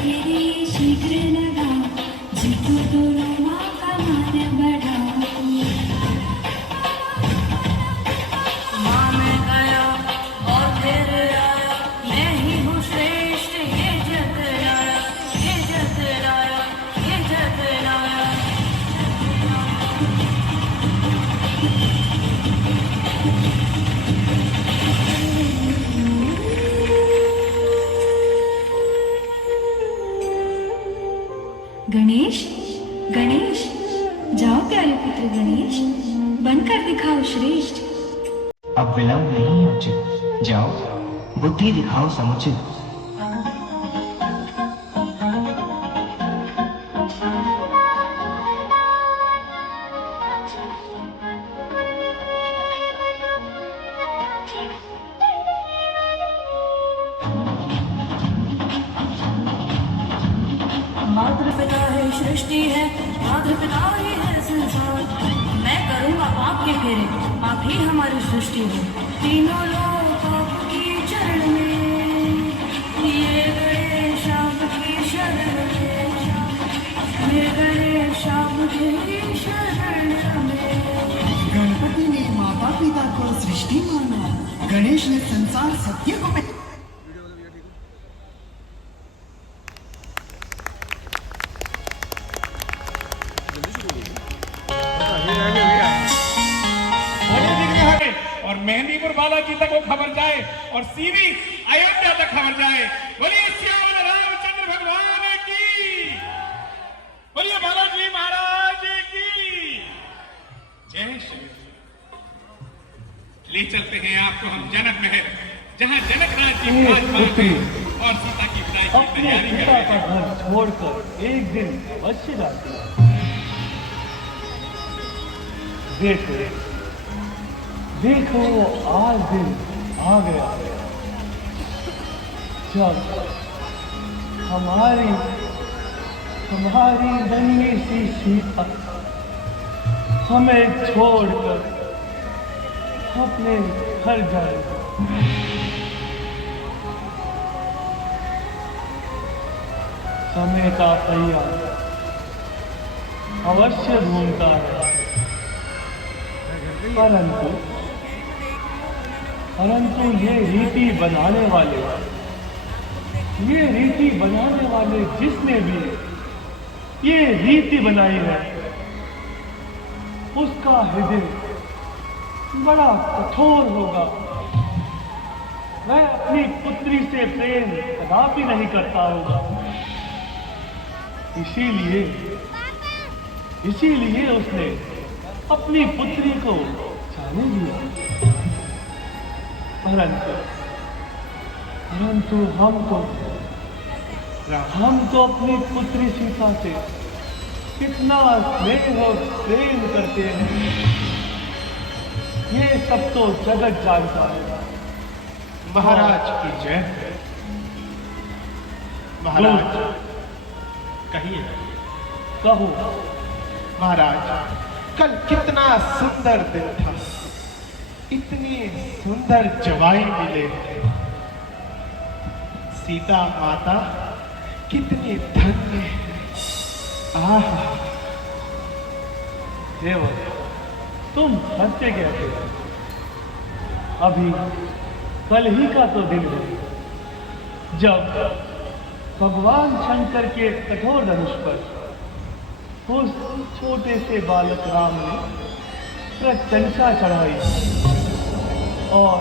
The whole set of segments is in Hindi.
ये शीघ्र लगा जीतो तो रोमा का मान बढ़ा। माँ मैं गया और फिर आया, मैं ही हूँ श्रेष्ठ, ये जतराया, ये जतराया, ये जतराया। गणेश गणेश, जाओ प्यारे पुत्र गणेश, बनकर दिखाओ श्रेष्ठ। अब विलंब नहीं है उचित, जाओ बुद्धि दिखाओ समुचित। मातृ पिता है सृष्टि है, मातृ पिता ही है संसार। मैं करूँगा पाप के फेरे, आप ही हमारी सृष्टि हो। तीनों लोग आपकी चरण में, ये गणेश आपकी शरण में, ये गणेश आपकी शरण में। गणपति ने माता पिता को सृष्टि माना, गणेश ने संसार सत्य को और मेहंदीपुर बालाजी तक वो खबर जाए और सीधी अयोध्या तक खबर जाए। बोलिए श्यामल रामचंद्र भगवान की, बोलिए बालाजी महाराज की जय श्री। ले चलते हैं आपको हम जनक महल, जहां जनक राज जी विराजमान थे और सीता की विदाई की तैयारी कर रहे थे। घर छोड़कर एक दिन अवश्य जाती है। देखो देखो, आज दिन आ गया जब हमारी नन्ही सी सीता हमें छोड़कर अपने घर जाएगी। समय का पहिया अवश्य घूमता है, परंतु ये रीति बनाने वाले जिसने भी ये रीति बनाई है, उसका हृदय बड़ा कठोर होगा। वह अपनी पुत्री से प्रेम कदापि नहीं करता होगा। इसीलिए उसने अपनी पुत्री को जाने दिया। परंतु हम तो अपनी पुत्री सीता से कितना स्नेह और प्रेम करते हैं, ये सब तो जगत जानता है। महाराज की जय। महाराज कहिए। कहो महाराज, कल कितना सुंदर दिन था, इतनी सुंदर जवाई मिले। सीता माता कितनी धन्य है। आह, देवर, तुम सत्य कहते हो। अभी कल ही का तो दिन है जब भगवान शंकर के कठोर धनुष पर उस छोटे से बालक राम ने प्रत्यंचा चढ़ाई और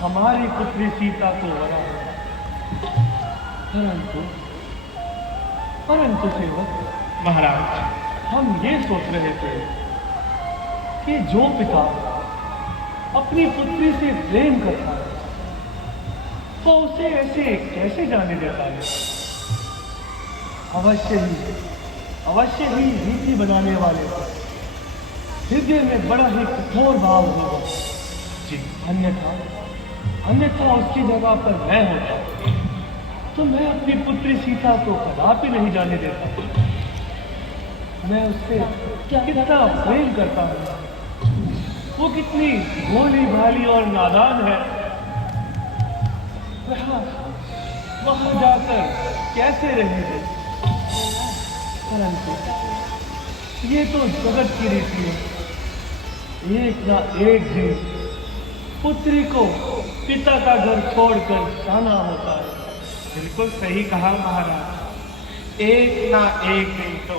हमारी पुत्री सीता को वरा। परंतु सेवक महाराज, हम ये सोच रहे थे कि जो पिता अपनी पुत्री से प्रेम करता है तो उसे ऐसे कैसे जाने देता है। अवश्य ही रीति बनाने वाले हृदय में बड़ा ही कठोर भाव होगा जी। अन्यथा उसकी जगह पर मैं होता तो मैं अपनी पुत्री सीता को कदापि नहीं जाने देता। मैं उससे कितना प्रेम करता हूँ, वो कितनी भोली भाली और नादान है। वहां जाकर कैसे रहेंगे? परंतु ये तो जगत की रीति है, एक ना एक दिन पुत्री को पिता का घर छोड़कर जाना होता है। बिल्कुल सही कहा महाराज, एक ना एक दिन तो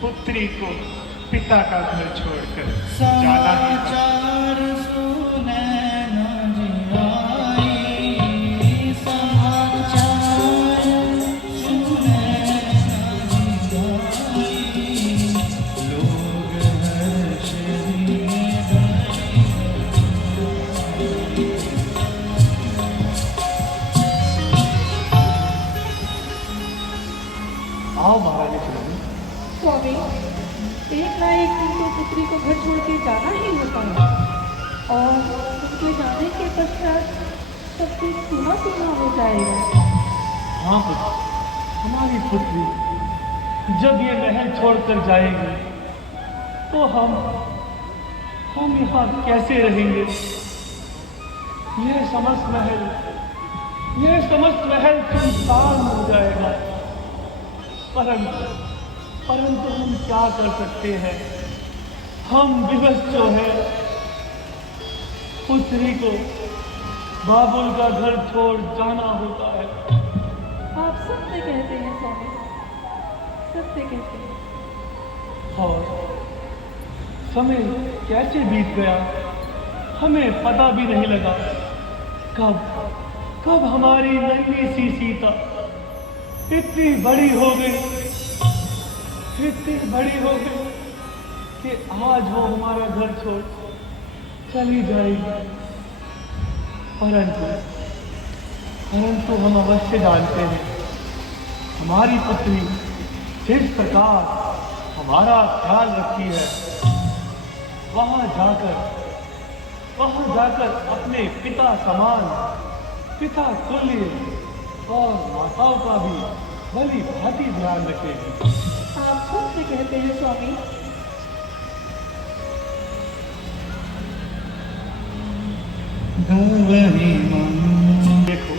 पुत्री को पिता का घर छोड़कर जाना ही है। समाचार सुने न जियाई, समाचार सुने न जियाई, लोग हर्ष दिए आओ महारानी सुनंदी। स्वामी, एक ना एक दिन तो पुत्री को घर छोड़ के जाना ही होता है और उनके जाने के पश्चात सब कुछ सुना सुना हो जाएगा। हाँ पुत्र, हमारी पुत्री जब ये महल छोड़कर जाएगी तो हम यहाँ कैसे रहेंगे? यह समस्त महल सुनसान हो जाएगा। परंतु हम क्या कर सकते हैं? हम विवश जो है, पुत्री को बाबुल का घर छोड़ जाना होता है। आप सत्य कहते हैं स्वामी, सत्य कहते हैं। और समय कैसे बीत गया हमें पता भी नहीं लगा। कब हमारी नन्ही सी सीता इतनी बड़ी हो गई कि आज वो हमारा घर छोड़ चली जाएगी। परंतु हम अवश्य जानते हैं, हमारी पुत्री जिस प्रकार हमारा ख्याल रखती है, वहां जाकर अपने पिता समान, पिता तुल्य और माताओं का भी भली भांति ध्यान रखेगी। आप सत्य कहते हैं स्वामी। देखो,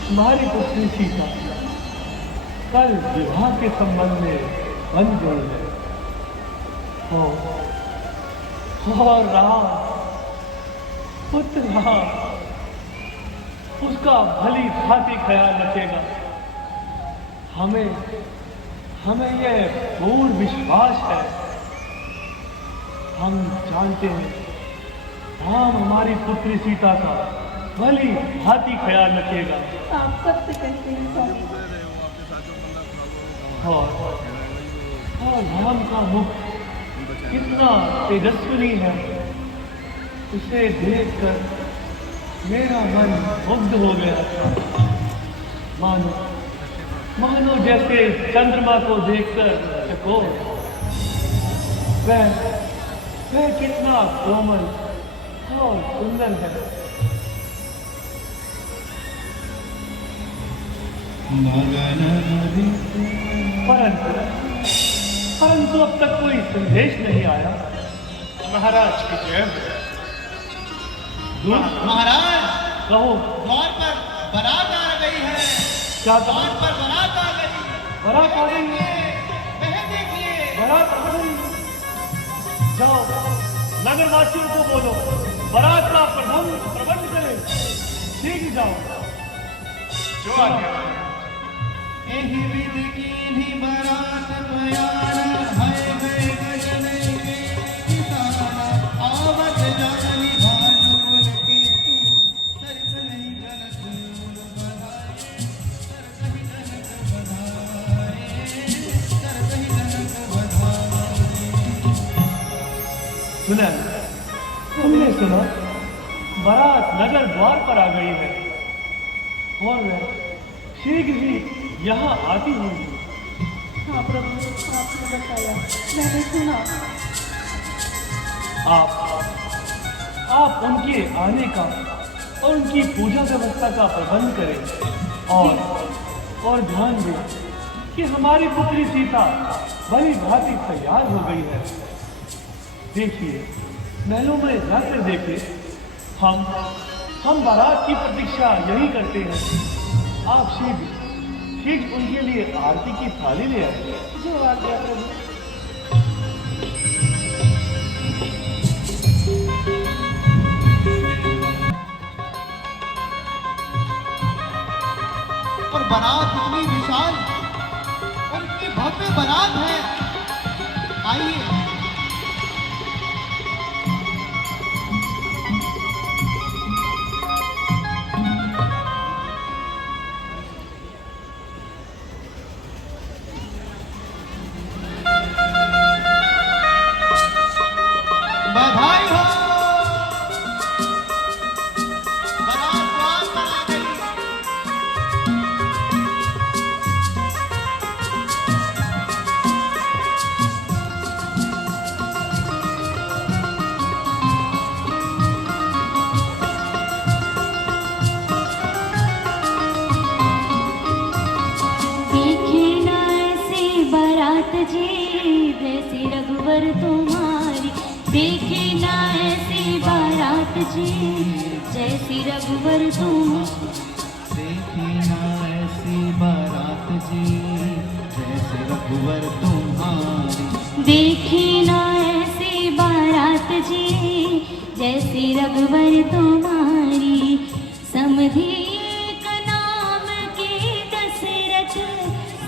तुम्हारी पुत्री सीता कल विवाह के संबंध में बन गई है और राम पुत्र राम उसका भली भांति ख्याल रखेगा। हमें यह पूर्ण विश्वास है। हम जानते हैं राम हमारी पुत्री सीता का भली भांति ख्याल रखेगा। आप सत्य कहते हैं स्वामी। और राम का मुख कितना तेजस्वी है, उसे देखकर मेरा मन मुग्ध हो गया था। मानो जैसे चंद्रमा को देखकर चकोर। वह कितना कोमल और सुंदर है। परंतु अब तक कोई संदेश नहीं आया। महाराज की जय हो। महाराज, कहो, द्वार पर बारात आ गई है। क्या द्वार पर बारात आ गई। बारात आ गई है? वह देखिए। बारात आ गई। जाओ, नगरवासियों को बोलो बारात का प्रबंध करें। ठीक जाओ। जो आज्ञा। एहि विध कीन्ही बारात बयान, है गए गगन के किसान। आवत जानी भानुकुल के तू, सरस नहीं जनक बधाए, सरस ही जनक बधाए, सरस ही जनक बधाए। सुना, हमने सुना बारात नगर द्वार पर आ गई है और वह शीघ्र ही यहाँ आती होगी। हाँ प्रभु, आपने बताया, मैंने सुना। आप उनके आने का और उनकी पूजा व्यवस्था का प्रबंध करें और ध्यान दें कि हमारी पुत्री सीता भली भांति तैयार हो गई है। देखिए, महलों में जाकर देखिए, हम बारात की प्रतीक्षा यही करते हैं। आप ठीक उनके लिए आरती की थाली ले आए। जो आज्ञा प्रभु। और बारात इतनी विशाल और इतनी भव्य बारात है। आइए बधाई हो। बारात द्वार पर आ गई। देखे ना ऐसी बारात जी जैसी रघुवर तुम्हारी, देखे ना ऐसी बारात जी जैसी रघुवर तुम, देखी ना ऐसी बारात जी जैसे रघुवर तुम्हारी। देखी ना ऐसी बारात जी जैसी रघुवर तुम्हारी। समधी एक नाम के दशरथ,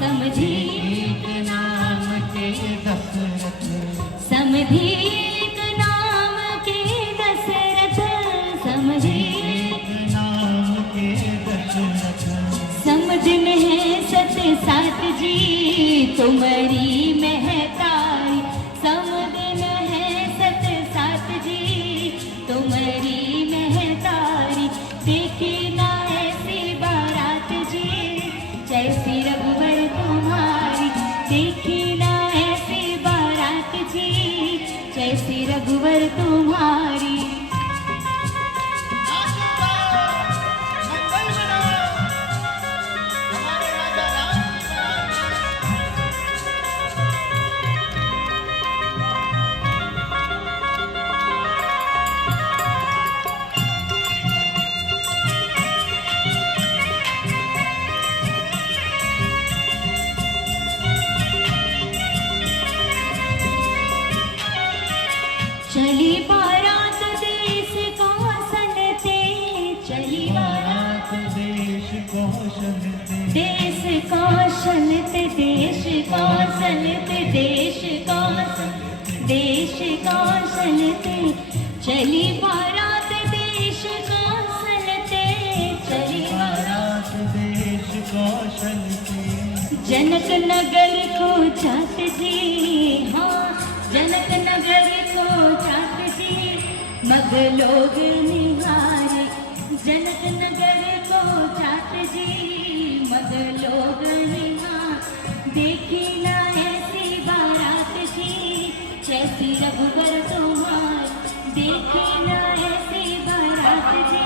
समधी एक नाम के दशरथ, समधी एक नाम के दशरथ, समधी एक नाम के दशरथ। समझन है सत सात जी तुम्हारी महतारी, समझन है सत सात जी तुम्हारी महतारी। देखी ना ऐसी बारात जी जैसी रघुवर तुम्हारी, देखी ना ऐसी बारात जी जैसी रघुवर तुम्हारी। मंगल मनाओ हमारे राजा राम की बारात। चली बारात देश कौशन ते, चली बारात देश कौशल ते, देश कौशन ते, देश कौशन ते, देश कौशन, देश कौशन ते। चली बारात देश कौशन ते, चली बारात देश कौशल ते। जनक नगर को जात जी, हाँ जनक नगर को जात जी मग लोग निहारे, जनक नगर को जात जी मग लोग निहार। देखी ना ऐसी बारात जी जैसी रघुवर तुम्हार, देखी ना ऐसी बारात जी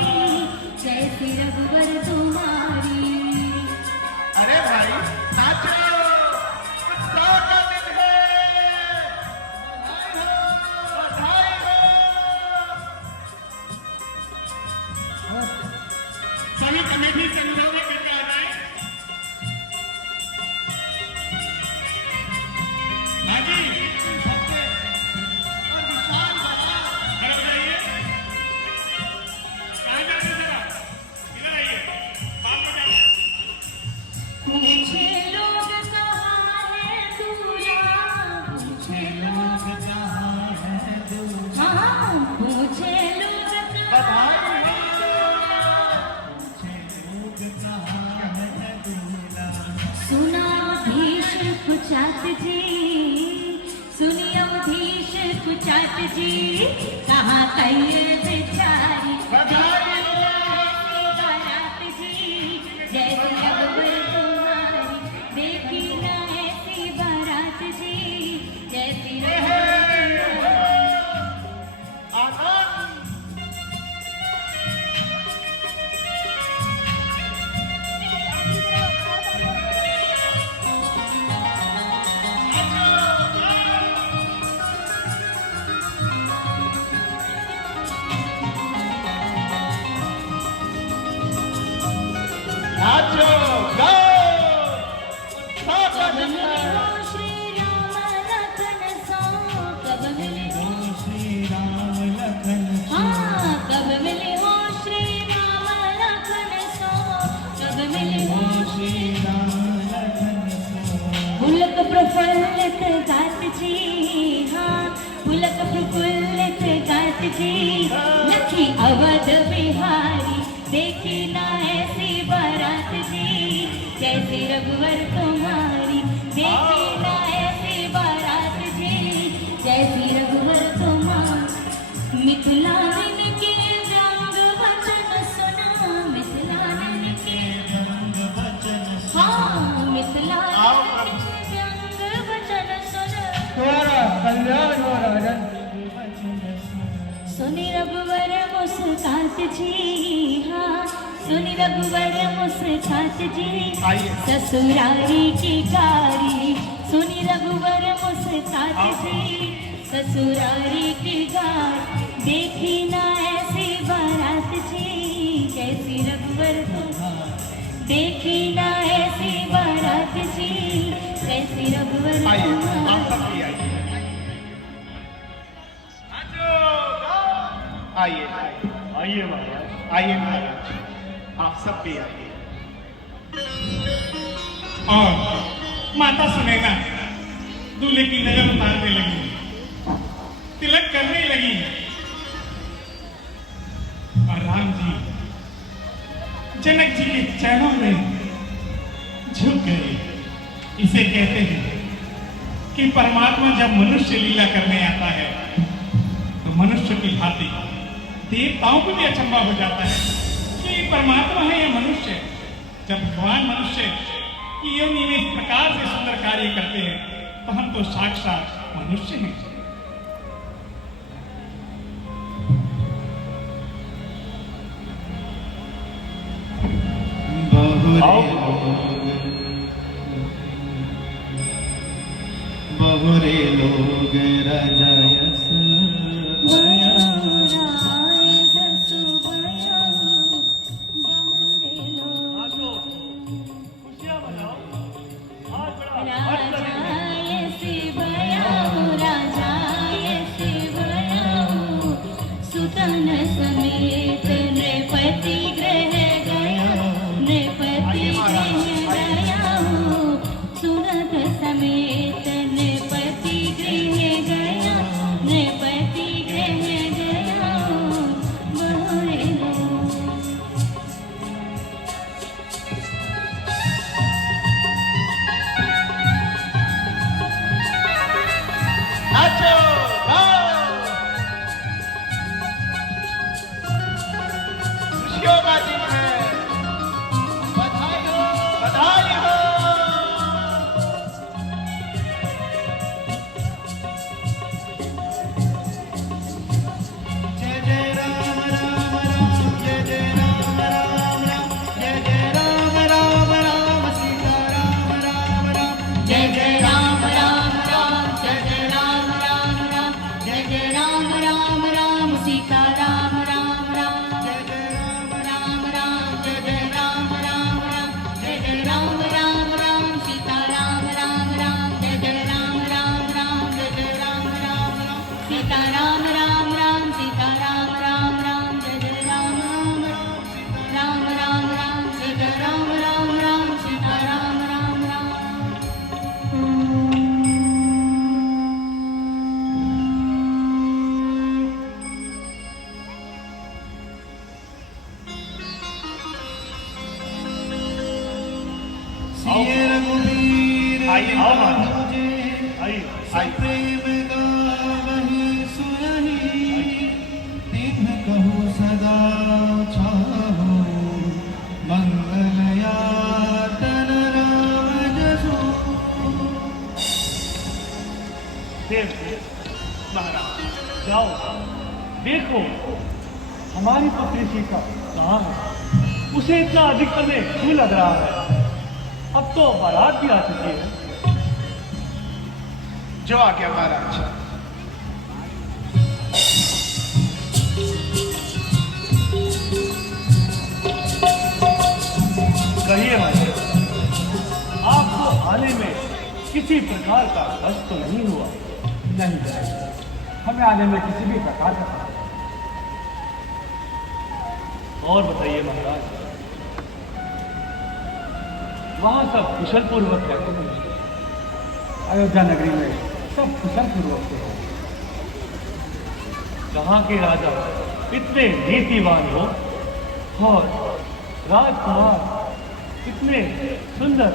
जैसी रघुवर तुम्हारी। अरे भाई नाचो, उत्सव का दिन है, बधाई हो। सभी कमेटी से अनुरोध करके आ जाए। हाँ जी, खड़े हो जाइए। कहाँ जा रहे हैं आप? इधर आइए, बाल में जाइए। पूछे लोग कहाँ है दूल्हा, पूछे लोग कहाँ है दूल्हा, हाँ पूछे लोग कहाँ है लोग कहाँ है दूल्हा। सुना अवधीश कुचात जी, सुनी अवधीश कुचात जी कहाँ कहीं बेचारी। बधाई हो। बारात जी जैसी रघुवर तुम्हारी, देखी ना ऐसी बारात जी जैसी रघुवर तुम्हारी। आनंद। प्रफुल्लित गात जी, हाँ पुलक प्रफुल्लित गात जी, लखी अवध बिहारी देखी ना ऐसी बारात जी, जैसी रघुवर तुम्हारी देखी ना ऐसी बारात जी, जैसी रघुवर तुम्हारी। मिथिलानन के व्यंग वचन सुना, मिथिलानन के हाँ मिथिलानन के व्यंग वचन सुना, तुम्हारा कल्याण हो राजन। सुनी रघुवर मुस्कात जी, हाँ सुनी रघुवर मुस्कात जी, ससुरारी की कारी सुनी रघुवर मुस्कात जी, ससुरारी की कारी देखी ना ऐसी बारात जी, कैसी रघुवर तुम्हारी देखी ना ऐसी बारात जी, कैसी रघुवर तुम्हारी। आइए आइए महाराज। आइए महाराज, आप सब भी आइए। और माता सुनैना दूल्हे की नजर उतारने लगी, तिलक करने लगी, और राम जी जनक जी के चरणों में झुक गए। इसे कहते हैं कि परमात्मा जब मनुष्य लीला करने आता है तो मनुष्य की भांति देवताओं को भी अचंभा हो जाता है कि परमात्मा है या मनुष्य। जब भगवान मनुष्य की योनि में इस प्रकार से सुंदर कार्य करते हैं तो हम तो साक्षात मनुष्य हैं। बहुरे लोग राजयस खुशियाँ मनाओ, आज बड़ा राजाय शिवयाओ, राजाय शिवयाओ, सुतन समेत नृपति गृह गयो, नृपति गृह गयो, सुनत समेत नृपति गृह गयो, नृपति गृह गयो, बहुरे लोग। नाचो गाओ, खुशियों का दिन है, बधाई हो, बधाई हो। जय जय राम राम राम, जय जय राम राम राम, जय जय राम राम राम, सीता राम राम राम, जय जय राम राम राम, जय जय राम राम राम, जय जय राम राम राम, सीता राम राम राम, जय जय राम राम राम, जय जय राम राम राम, जय जय राम राम राम, सीता राम राम राम, जय जय राम राम राम, जय जय राम राम राम, सीता राम राम राम, सीता राम राम राम, जय जय राम राम राम, राम राम राम, जय जय राम राम राम, सीता राम राम राम। सिय रघुवीर आइए, आओ महाराज। मुझे आइए। प्रेम गावहि सुयहि, तिन्ह कहु सदा छाहु, मंगल यातन राम जसु। देव महाराज जाओ, देखो हमारी पुत्री सीता कहाँ है। उसे इतना अधिक समय क्यों लग रहा है। अब तो बारात भी आ चुकी है। जो आ गया महाराज। कहिए महाराज, आपको आने में किसी प्रकार का कष्ट तो नहीं हुआ? नहीं, हमें आने में किसी भी प्रकार का कष्ट। और बताइए महाराज, वहां सब कुशल पूर्वक रहते हैं? अयोध्या नगरी में सब कुशल पूर्वक थे। जहाँ के राजा इतने नीतिवान हो और राजकुमार इतने सुंदर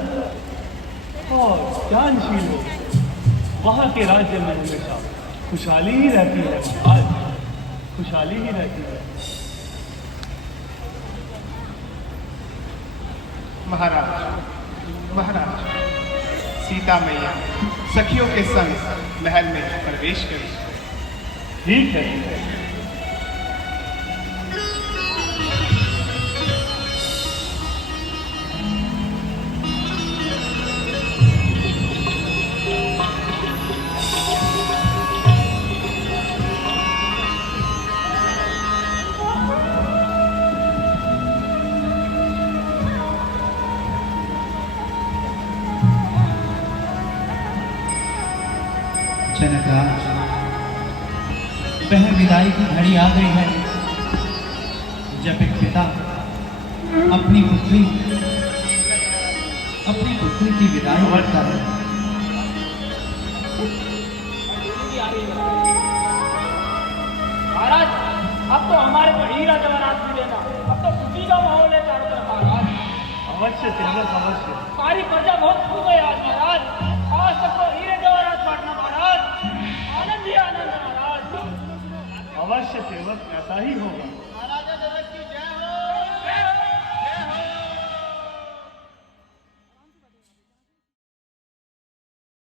और ज्ञानशील हो, वहाँ के राज्य में हमेशा खुशहाली ही रहती है, आज खुशहाली ही रहती है। महाराज सीता मैया सखियों के संग महल में प्रवेश करें। ठीक है। जनकराज, वह विदाई की घड़ी आ गई है जब एक पिता अपनी पुत्री की विदाई करता है। महाराज, अब तो हमारे को हीरा जवाहरात भी देना, अब तो खुशी का माहौल है चारों तरफ। महाराज अवश्य सेवक, अवश्य। सारी प्रजा बहुत खुश है आज महाराज। आज तक तो हीरे जवाहरात बांटना महाराज, आनंद ही आनंद है महाराज। अवश्य सेवक, ऐसा ही होगा।